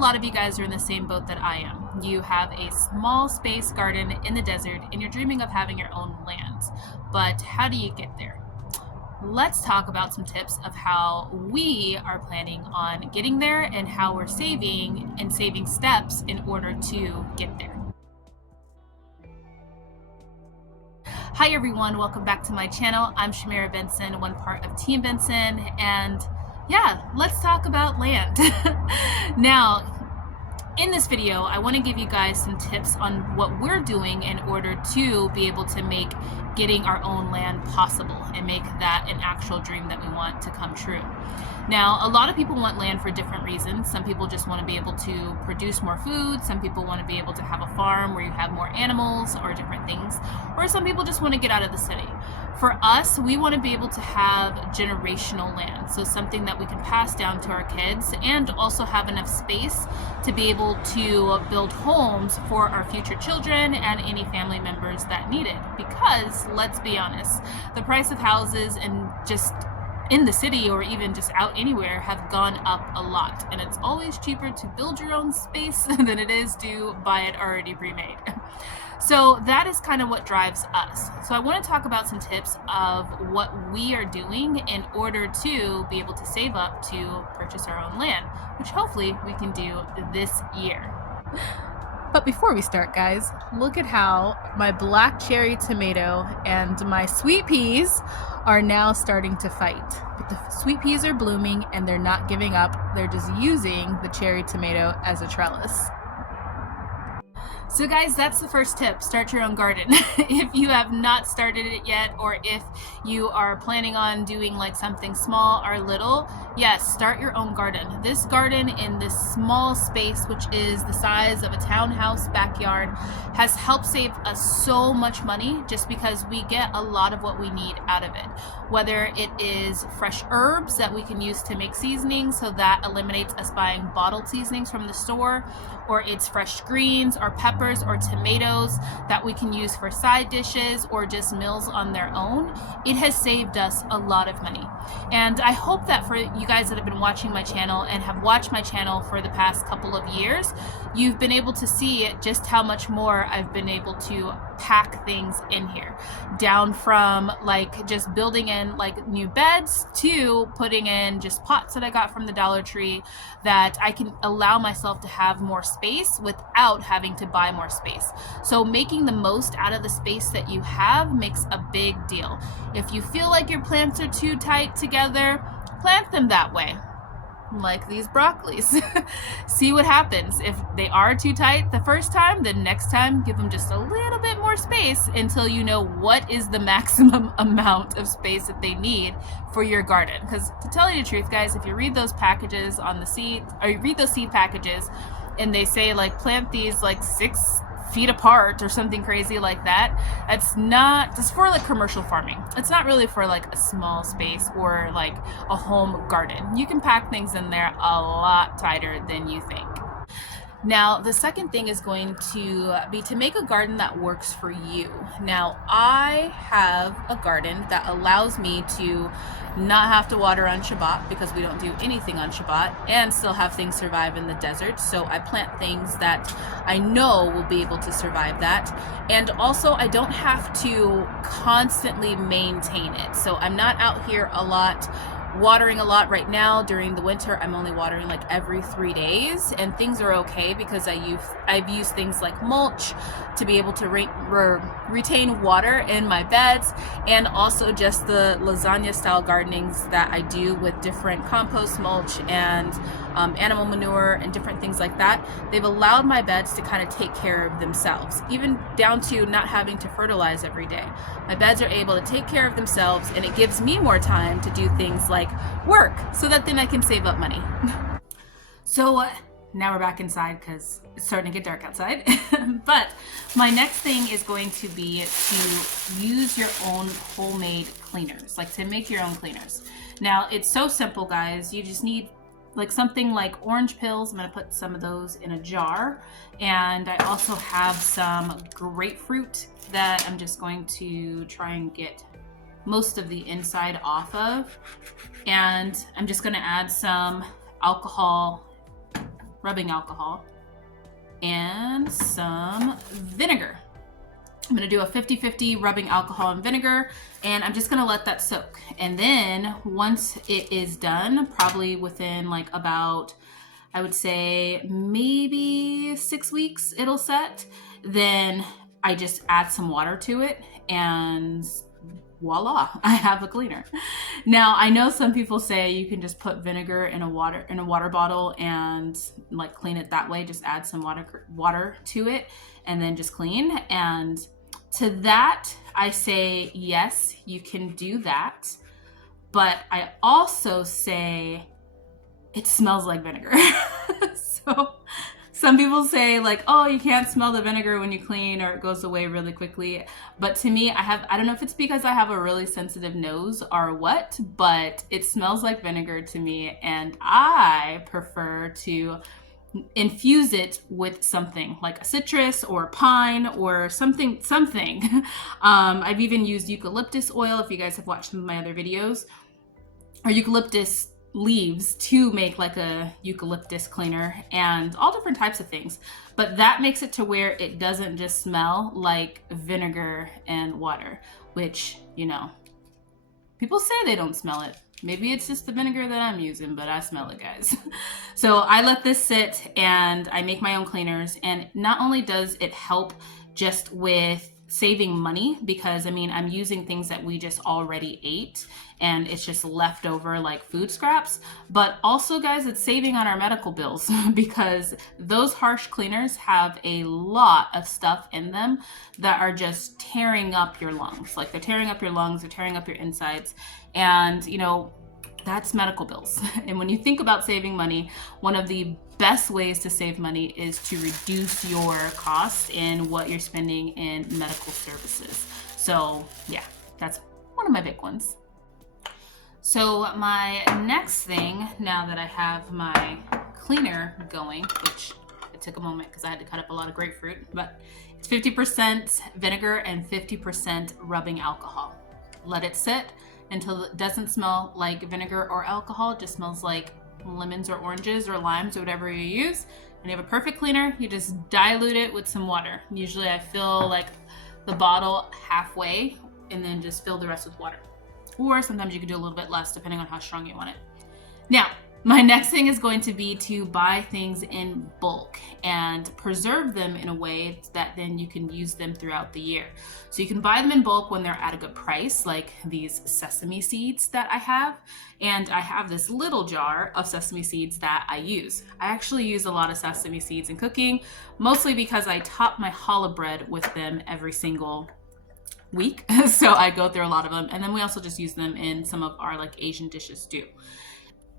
lot of you guys are in the same boat that I am. You have a small space garden in the desert and you're dreaming of having your own land. But how do you get there? Let's talk about some tips of how we are planning on getting there and how we're saving steps in order to get there. Hi everyone, welcome back to my channel. I'm Shamira Benson, one part of Team Benson, and yeah, let's talk about land. Now, in this video, I want to give you guys some tips on what we're doing in order to be able to make getting our own land possible and make that an actual dream that we want to come true. Now, a lot of people want land for different reasons. Some people just want to be able to produce more food. Some people want to be able to have a farm where you have more animals or different things. Or some people just want to get out of the city. For us, we want to be able to have generational land. So something that we can pass down to our kids and also have enough space to be able to build homes for our future children and any family members that need it. Because, let's be honest, the price of houses and just in the city or even just out anywhere have gone up a lot, and it's always cheaper to build your own space than it is to buy it already pre-made. So that is kind of what drives us. So I want to talk about some tips of what we are doing in order to be able to save up to purchase our own land, which hopefully we can do this year. But before we start, guys, look at how my black cherry tomato and my sweet peas are now starting to fight. But the sweet peas are blooming and they're not giving up. They're just using the cherry tomato as a trellis. So guys, that's the first tip. Start your own garden. If you have not started it yet, or if you are planning on doing like something small or little, yes, start your own garden. This garden in this small space, which is the size of a townhouse backyard, has helped save us so much money just because we get a lot of what we need out of it. Whether it is fresh herbs that we can use to make seasonings, so that eliminates us buying bottled seasonings from the store, or it's fresh greens or peppers or tomatoes that we can use for side dishes or just meals on their own. It has saved us a lot of money. And I hope that for you guys that have been watching my channel and have watched my channel for the past couple of years, you've been able to see just how much more I've been able to pack things in here. Down from like just building in like new beds to putting in just pots that I got from the Dollar Tree, that I can allow myself to have more space without having to buy more space. So making the most out of the space that you have makes a big deal. If you feel like your plants are too tight together, plant them that way. Like these broccolis. See what happens. If they are too tight the first time, then next time give them just a little bit more space until you know what is the maximum amount of space that they need for your garden. Because to tell you the truth, guys, if you read those packages on the seed, or you read those seed packages and they say like plant these like 6 feet apart or something crazy like that, it's for like commercial farming. It's not really for like a small space or like a home garden. You can pack things in there a lot tighter than you think. Now, the second thing is going to be to make a garden that works for you. Now, I have a garden that allows me to not have to water on Shabbat because we don't do anything on Shabbat, and still have things survive in the desert. So I plant things that I know will be able to survive that. And also I don't have to constantly maintain it. So I'm not out here a lot watering a lot right now. During the winter, I'm only watering like every 3 days, and things are okay because I've used things like mulch to be able to retain water in my beds, and also just the lasagna style gardenings that I do with different compost mulch and animal manure and different things like that. They've allowed my beds to kind of take care of themselves, even down to not having to fertilize every day. My beds are able to take care of themselves, and it gives me more time to do things like work, so that then I can save up money. So now we're back inside because it's starting to get dark outside. But my next thing is going to be to use your own homemade cleaners, like to make your own cleaners. Now it's so simple, guys. You just need like something like orange pills. I'm going to put some of those in a jar, and I also have some grapefruit that I'm just going to try and get most of the inside off of, and I'm just going to add some alcohol rubbing alcohol, and some vinegar. I'm gonna do a 50-50 rubbing alcohol and vinegar, and I'm just gonna let that soak. And then once it is done, probably within like about, I would say maybe 6 weeks it'll set, then I just add some water to it and voila, I have a cleaner. Now, I know some people say you can just put vinegar in a water bottle and like clean it that way, just add some water to it and then just clean. And to that, I say, yes, you can do that. But I also say it smells like vinegar. So some people say like, oh, you can't smell the vinegar when you clean or it goes away really quickly. But to me, I don't know if it's because I have a really sensitive nose or what, but it smells like vinegar to me. And I prefer to infuse it with something like a citrus or a pine or something. I've even used eucalyptus oil, if you guys have watched some of my other videos, or eucalyptus leaves to make like a eucalyptus cleaner, and all different types of things. But that makes it to where it doesn't just smell like vinegar and water, which, you know, people say they don't smell it. Maybe it's just the vinegar that I'm using, but I smell it, guys. So I let this sit and I make my own cleaners. And not only does it help just with saving money, because I mean, I'm using things that we just already ate and it's just leftover like food scraps, but also, guys, it's saving on our medical bills because those harsh cleaners have a lot of stuff in them that are just tearing up your lungs. Like they're tearing up your lungs, they're tearing up your insides, and you know, that's medical bills. And when you think about saving money, one of the best ways to save money is to reduce your costs in what you're spending in medical services. So yeah, that's one of my big ones. So my next thing, now that I have my cleaner going, which it took a moment because I had to cut up a lot of grapefruit, but it's 50% vinegar and 50% rubbing alcohol. Let it sit until it doesn't smell like vinegar or alcohol. It just smells like lemons or oranges or limes or whatever you use. And you have a perfect cleaner. You just dilute it with some water. Usually I fill like the bottle halfway and then just fill the rest with water. Or sometimes you can do a little bit less depending on how strong you want it. Now, my next thing is going to be to buy things in bulk and preserve them in a way that then you can use them throughout the year. So you can buy them in bulk when they're at a good price, like these sesame seeds that I have. And I have this little jar of sesame seeds that I use. I actually use a lot of sesame seeds in cooking, mostly because I top my challah bread with them every single week. So I go through a lot of them. And then we also just use them in some of our like Asian dishes too.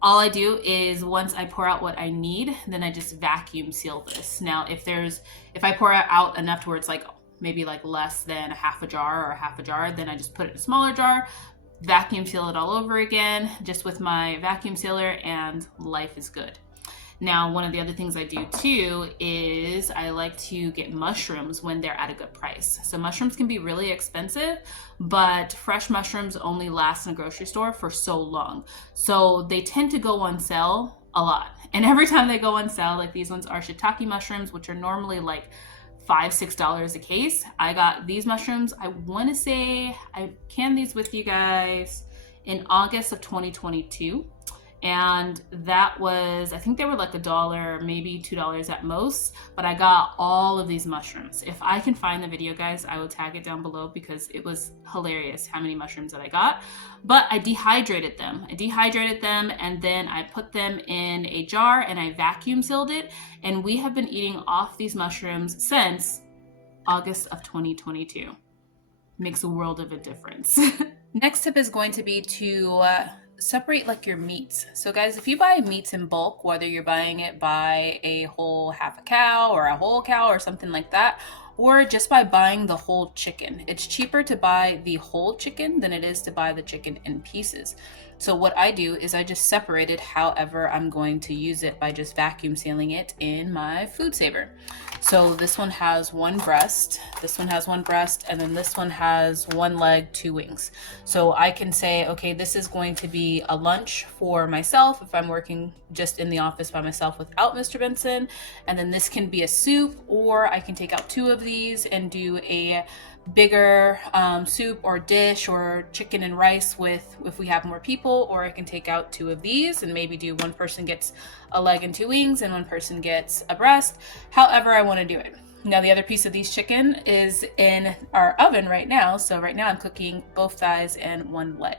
All I do is once I pour out what I need, then I just vacuum seal this. Now, if I pour out enough to where it's like maybe like less than a half a jar, then I just put it in a smaller jar, vacuum seal it all over again, just with my vacuum sealer, and life is good. Now, one of the other things I do too is I like to get mushrooms when they're at a good price. So mushrooms can be really expensive, but fresh mushrooms only last in a grocery store for so long. So they tend to go on sale a lot. And every time they go on sale, like these ones are shiitake mushrooms, which are normally like $5-6 a case. I got these mushrooms, I want to say I canned these with you guys in August of 2022. And that was, I think they were like $1, maybe $2 at most, but I got all of these mushrooms. If I can find the video, guys, I will tag it down below because it was hilarious how many mushrooms that I got. But I dehydrated them. And then I put them in a jar and I vacuum sealed it. And we have been eating off these mushrooms since August of 2022. Makes a world of a difference. Next tip is going to be to separate like your meats. So guys, if you buy meats in bulk, whether you're buying it by a whole half a cow or a whole cow or something like that, or just by buying the whole chicken, it's cheaper to buy the whole chicken than it is to buy the chicken in pieces. So what I do is I just separate it however I'm going to use it by just vacuum sealing it in my food saver. So this one has one breast, this one has one breast, and then this one has one leg, two wings. So I can say, okay, this is going to be a lunch for myself if I'm working just in the office by myself without Mr. Benson. And then this can be a soup, or I can take out two of these and do a bigger soup or dish or chicken and rice with if we have more people, or I can take out two of these and maybe do one person gets a leg and two wings and one person gets a breast, however I want to do it. Now the other piece of these chicken is in our oven right now, so right now I'm cooking both thighs and one leg.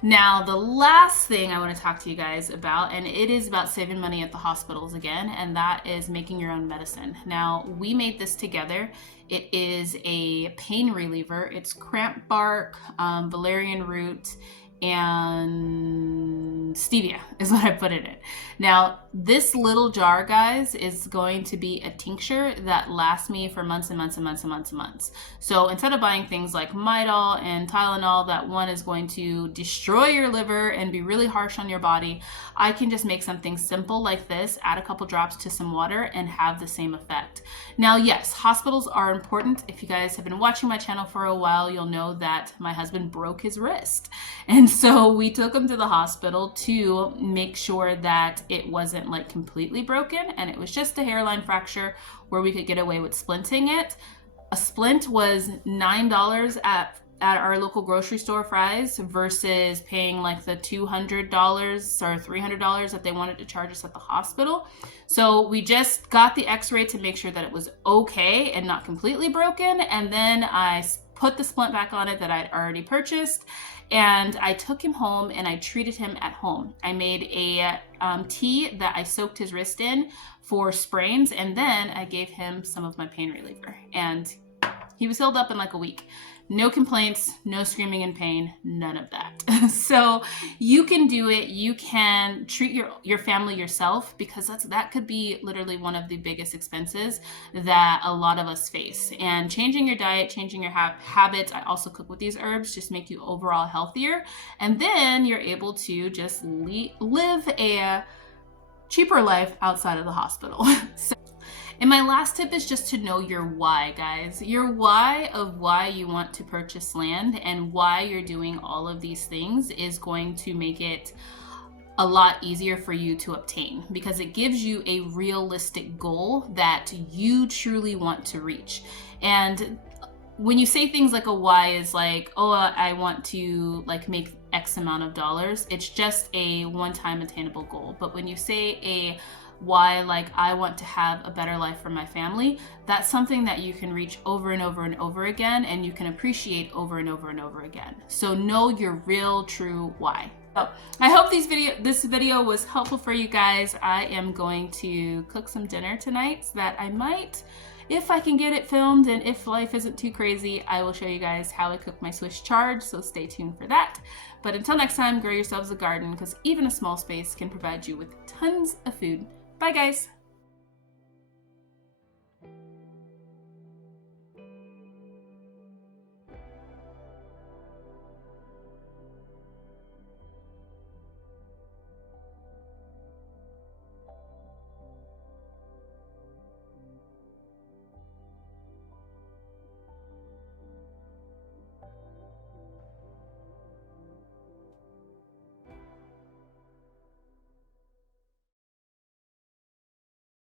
Now, the last thing I want to talk to you guys about, and it is about saving money at the hospitals again, and that is making your own medicine. Now, we made this together. It is a pain reliever. It's cramp bark, valerian root, and stevia is what I put in it. Now, this little jar, guys, is going to be a tincture that lasts me for months and months and months and months and months. So instead of buying things like Midol and Tylenol, that one is going to destroy your liver and be really harsh on your body, I can just make something simple like this, add a couple drops to some water, and have the same effect. Now, yes, hospitals are important. If you guys have been watching my channel for a while, you'll know that my husband broke his wrist. And so we took him to the hospital to make sure that it wasn't like completely broken, and it was just a hairline fracture where we could get away with splinting it. A splint was $9 at our local grocery store Fry's versus paying like the $200 or $300 that they wanted to charge us at the hospital. So we just got the x-ray to make sure that it was okay and not completely broken, and then I put the splint back on it that I'd already purchased, and I took him home and I treated him at home. I made a tea that I soaked his wrist in for sprains, and then I gave him some of my pain reliever, and he was healed up in like a week. No complaints, no screaming in pain, none of that. So you can do it. You can treat your family yourself, because that could be literally one of the biggest expenses that a lot of us face. And changing your diet, changing your habits, I also cook with these herbs, just make you overall healthier. And then you're able to just live a cheaper life outside of the hospital. And my last tip is just to know your why, guys. Your why of why you want to purchase land and why you're doing all of these things is going to make it a lot easier for you to obtain, because it gives you a realistic goal that you truly want to reach. And when you say things like a why is like, oh, I want to like make X amount of dollars, it's just a one-time attainable goal. But when you say a why, like I want to have a better life for my family, that's something that you can reach over and over and over again, and you can appreciate over and over and over again. So know your real true why. So I hope this video was helpful for you guys. I am going to cook some dinner tonight so that I might, if I can get it filmed and if life isn't too crazy, I will show you guys how I cook my Swiss chard, so stay tuned for that. But until next time, grow yourselves a garden, because even a small space can provide you with tons of food. Bye guys!